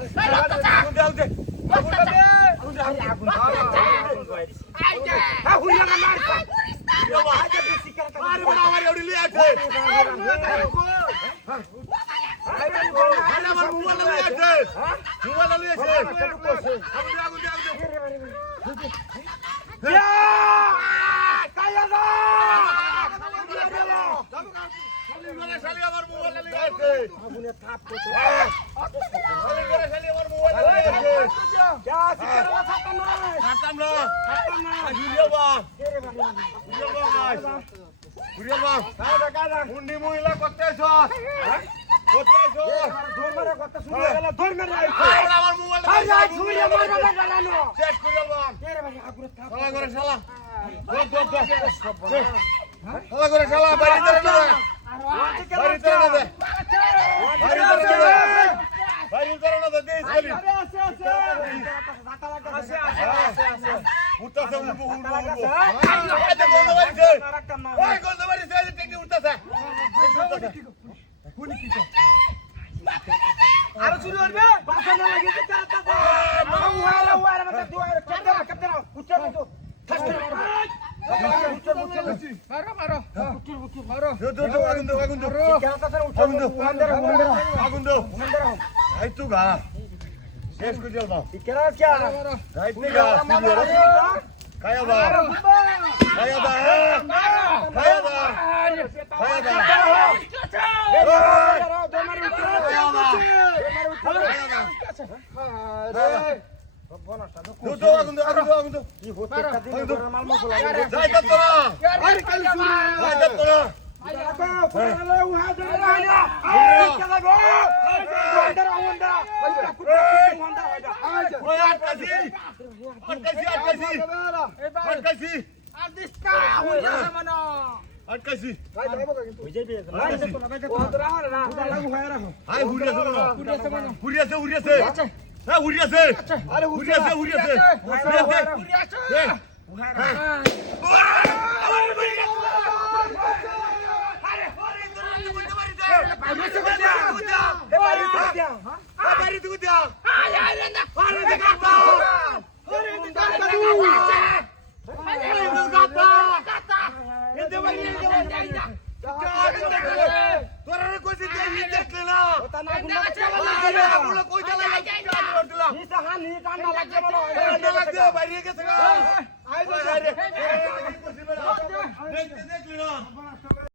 আগুন দে আগুন দে আগুন দে আগুন হ্যাঁ হুইয়া না মার আজ বেশি করে আরে বড় আমার এড়ি লিয়ে আছে আরে আমার মোবাইল লিয়ে আছে মোবাইল লিয়ে আছে আগুন দে আগুন দে আগুন দে ইয়া কায়া না শালি আমার মোবাইল লিয়ে আছে আগুনে থাপ করতে শালি আমার মোবাইল লিয়ে আছে क्या सिकरवा खत्म ना ভিডিও বা কাদা মুন্ডি মহিলা করতেছ করতেছ ধর মারে কথা শুনে গেল ধর মারে আইছে আমার মোবাইল আরে ছুরিয়ে মারা লাগানো চেক করে বা কে রে ভাই আগুরে থাপ শালা করে শালা শালা করে শালা বাড়ি ধরে না বাড়ি ধরে না বাড়ি ধরে না বাড়ি ধরে না দে খালি আছে উঠতাছে উঠবো আরে গন্ধ বাড়িছে ওই গন্ধ বাড়িছে এই টেকে উঠতাছে কোনি কি তো আরে শুরু করবে বাসা না লাগে তো চালাতে ওয়ালা ওয়ালা মত দুয়ার কেটে না উঠতে তো ফাস্ট মারো মারো মারো আগুন দাও আগুন দাও আগুন দাও এই তো গা শেষ করে দাও কেরা क्या রাইতে গা কায়া দা কায়া দা কায়া দা কায়া দা দুটো আগুন দাও আগুন দাও আগুন দাও কি হতে কাদিন মাল মশলা যাই তো তোরা আরে কাল শুরু যাই তো তোরা